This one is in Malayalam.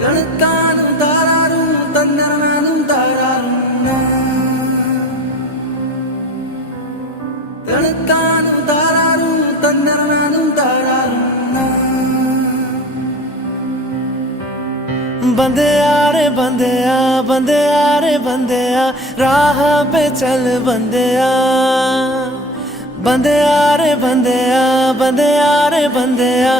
തണുത്താനും താരാറും തന്നറനാനും താരാറും തണുത്താനും താരാറും തന്നറനാനും താരാറും बंदेया रे बंदेया बंदेया रे बंदेया राह पे चल बंदेया बंदेया रे बंदेया बंदेया रे बंदेया